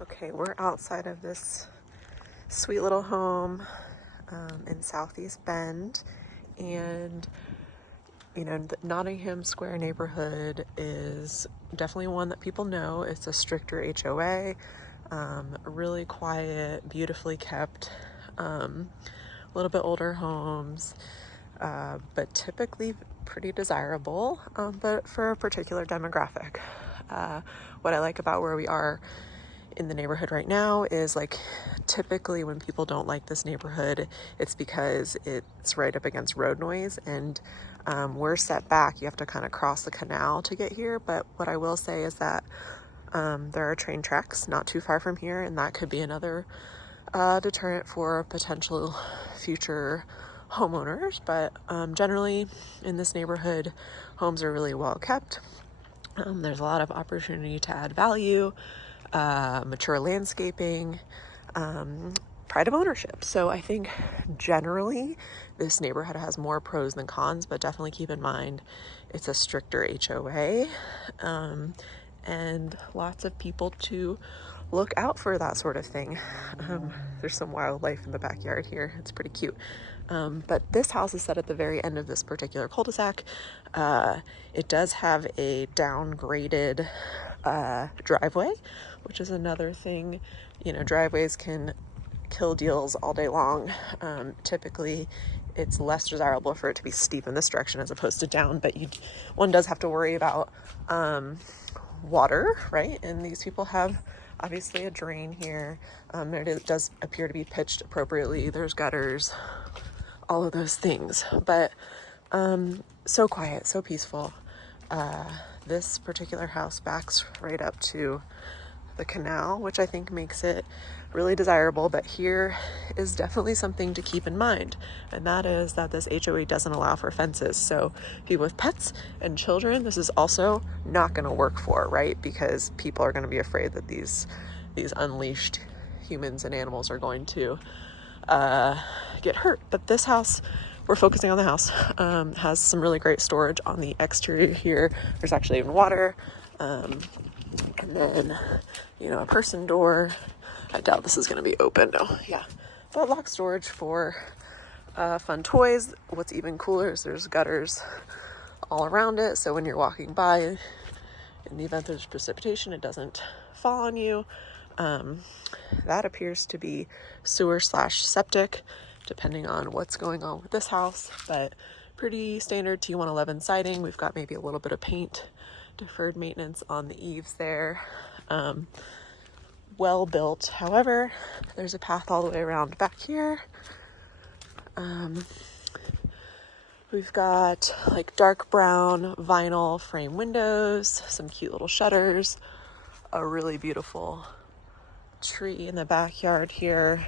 Okay, we're outside of this sweet little home in Southeast Bend, and the Nottingham Square neighborhood is definitely one that people know. It's a stricter HOA, really quiet, beautifully kept, a little bit older homes, but typically pretty desirable, but for a particular demographic. What I like about where we are in the neighborhood right now is, like, typically when people don't like this neighborhood, it's because it's right up against road noise, and we're set back. You have to kind of cross the canal to get here. But what I will say is that there are train tracks not too far from here, and that could be another deterrent for potential future homeowners. But generally in this neighborhood, homes are really well kept. There's a lot of opportunity to add value, mature landscaping, pride of ownership. So I think generally this neighborhood has more pros than cons, but definitely keep in mind it's a stricter HOA, and lots of people to look out for that sort of thing. There's some wildlife in the backyard here. It's pretty cute. But this house is set at the very end of this particular cul-de-sac. It does have a downgraded driveway, which is another thing. Driveways can kill deals all day long. Typically it's less desirable for it to be steep in this direction as opposed to down, but one does have to worry about water, right? And these people have obviously a drain here. It does appear to be pitched appropriately. There's gutters, all of those things, but so quiet, so peaceful. This particular house backs right up to the canal, which I think makes it really desirable. But here is definitely something to keep in mind, and that is that this HOA doesn't allow for fences. So people with pets and children, this is also not going to work for, right? Because people are going to be afraid that these unleashed humans and animals are going to get hurt. But this house, we're focusing on the house, has some really great storage on the exterior here. There's actually even water, and then a person door. I doubt this is going to be open. No, yeah, but lock storage for fun toys. What's even cooler is there's gutters all around it, so when you're walking by, in the event there's precipitation, it doesn't fall on you. That appears to be sewer/septic, depending on what's going on with this house, but pretty standard T111 siding. We've got maybe a little bit of paint, deferred maintenance on the eaves there. Well built. However, there's a path all the way around back here. We've got like dark brown vinyl frame windows, some cute little shutters, a really beautiful tree in the backyard here,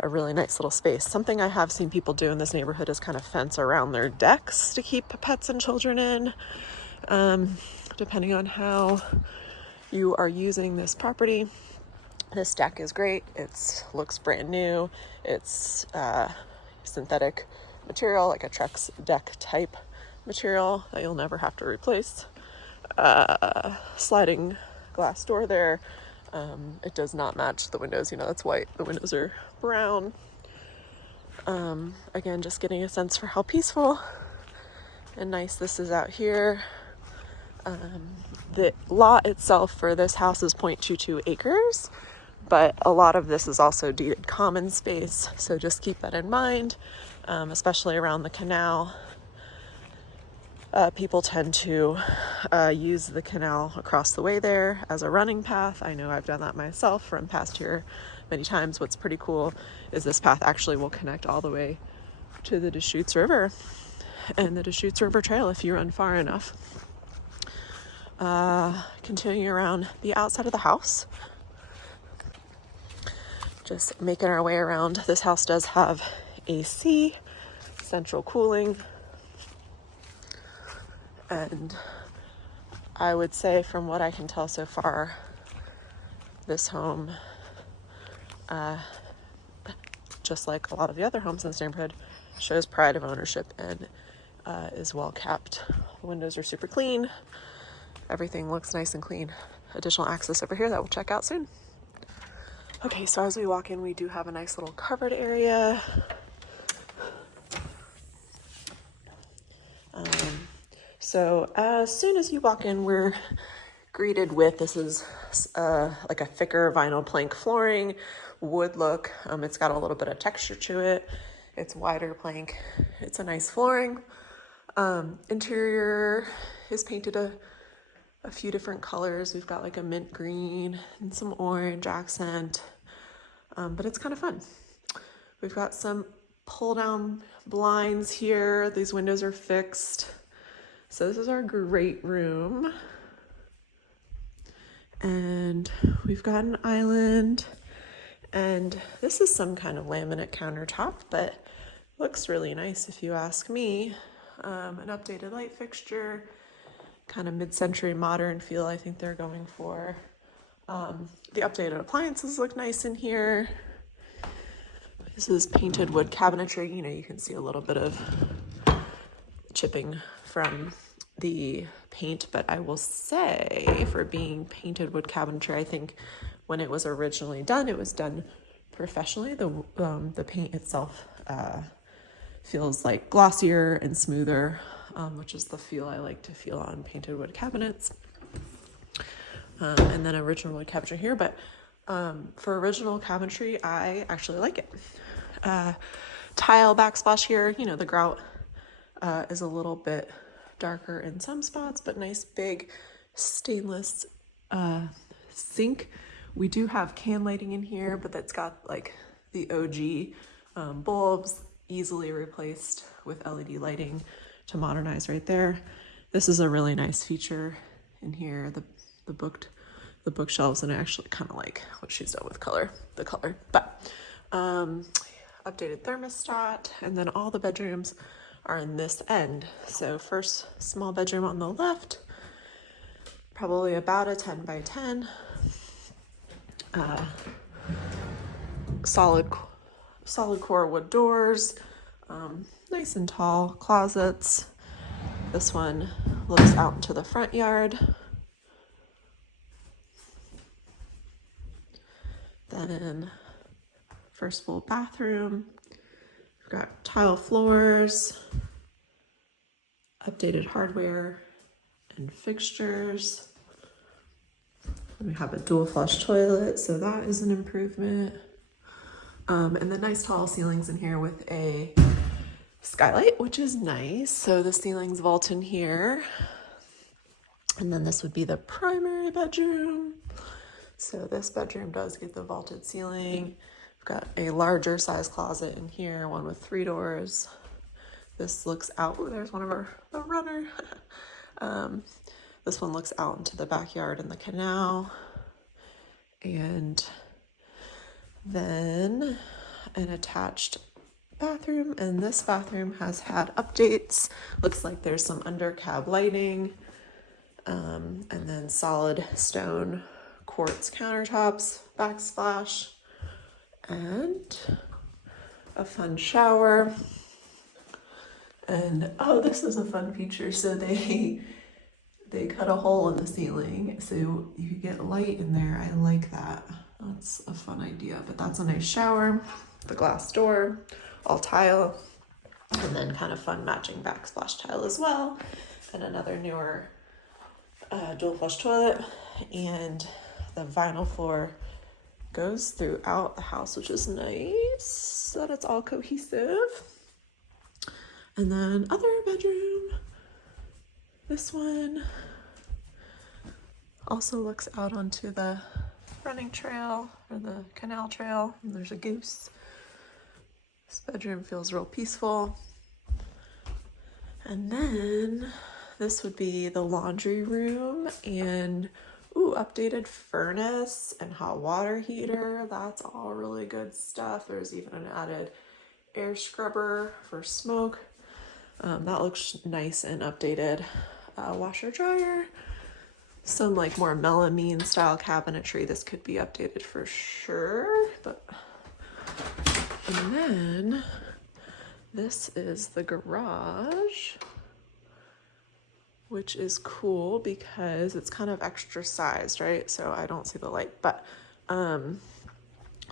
a really nice little space. Something I have seen people do in this neighborhood is kind of fence around their decks to keep pets and children in, depending on how you are using this property. This deck is great. It looks brand new. It's synthetic material, like a Trex deck type material that you'll never have to replace. Sliding glass door there. It does not match the windows. That's white. The windows are brown. Again, just getting a sense for how peaceful and nice this is out here. The lot itself for this house is 0.22 acres, but a lot of this is also deeded common space, so just keep that in mind, especially around the canal. People tend to use the canal across the way there as a running path. I know I've done that myself, run past here many times. What's pretty cool is this path actually will connect all the way to the Deschutes River and the Deschutes River Trail if you run far enough. Continuing around the outside of the house, just making our way around. This house does have AC, central cooling, and I would say from what I can tell so far, this home, just like a lot of the other homes in this neighborhood, shows pride of ownership and is well kept. The windows are super clean. Everything looks nice and clean. additional access over here that we'll check out soon. Okay, so as we walk in, we do have a nice little covered area. So as soon as you walk in, we're greeted with, this is like a thicker vinyl plank flooring, wood look. It's got a little bit of texture to it. It's wider plank. It's a nice flooring. Interior is painted a few different colors. We've got like a mint green and some orange accent, but it's kind of fun. We've got some pull down blinds here. These windows are fixed. So this is our great room. And we've got an island, and this is some kind of laminate countertop, but looks really nice if you ask me. An updated light fixture, kind of mid-century modern feel I think they're going for. The updated appliances look nice in here. This is painted wood cabinetry. You know, you can see a little bit of chipping from the paint, but I will say for being painted wood cabinetry, I think when it was originally done, it was done professionally. The paint itself feels like glossier and smoother, which is the feel I like to feel on painted wood cabinets. And then original wood cabinetry here, but for original cabinetry, I actually like it. Tile backsplash here, you know, the grout is a little bit darker in some spots, but nice big stainless sink. We do have can lighting in here, but that's got like the OG bulbs, easily replaced with LED lighting to modernize right there. This is a really nice feature in here, the bookshelves, and I actually kind of like what she's done with the color. But updated thermostat, and then all the bedrooms are in this end. So first small bedroom on the left, probably about a 10 by 10. Solid core wood doors, nice and tall closets. This one looks out into the front yard. Then first full bathroom. We've got tile floors, updated hardware and fixtures. We have a dual flush toilet, so that is an improvement. And then nice tall ceilings in here with a skylight, which is nice. So the ceiling's vault in here. And then this would be the primary bedroom. So this bedroom does get the vaulted ceiling. We've got a larger size closet in here, one with 3 doors. This looks out, ooh, there's one of the runner. This one looks out into the backyard and the canal. And then an attached bathroom, and this bathroom has had updates. Looks like there's some under cab lighting, and then solid stone quartz countertops, backsplash, and a fun shower. And oh, this is a fun feature. So they cut a hole in the ceiling so you could get light in there. I like that. That's a fun idea. But that's a nice shower, the glass door, all tile, and then kind of fun matching backsplash tile as well, and another newer dual flush toilet. And the vinyl floor goes throughout the house, which is nice that it's all cohesive. And then other bedroom, this one also looks out onto the running trail or the canal trail, and there's a goose. This bedroom feels real peaceful. And then this would be the laundry room, and ooh, updated furnace and hot water heater. That's all really good stuff. There's even an added air scrubber for smoke. That looks nice and updated. Washer dryer, some like more melamine style cabinetry. This could be updated for sure. And then this is the garage. which is cool because it's kind of extra sized, right? So I don't see the light, but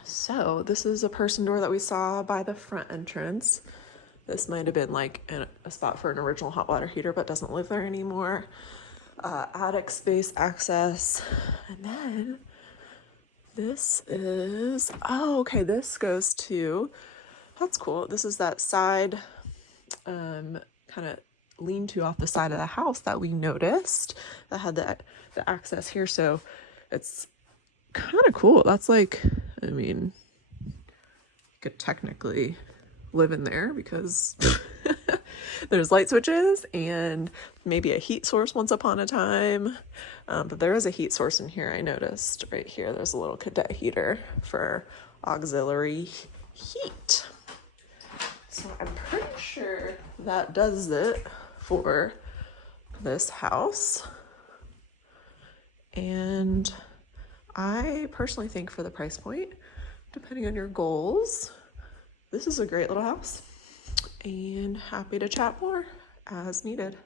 so this is a person door that we saw by the front entrance. This might have been like a spot for an original hot water heater, but doesn't live there anymore. Attic space access. And then this is, oh, okay, this goes to, that's cool. This is that side kind of lean-to off the side of the house that we noticed that had the access here. So it's kind of cool. That's like, I mean, you could technically live in there because there's light switches and maybe a heat source once upon a time. But there is a heat source in here. I noticed right here, there's a little cadet heater for auxiliary heat. So I'm pretty sure that does it for this house. And I personally think for the price point, depending on your goals, this is a great little house, and happy to chat more as needed.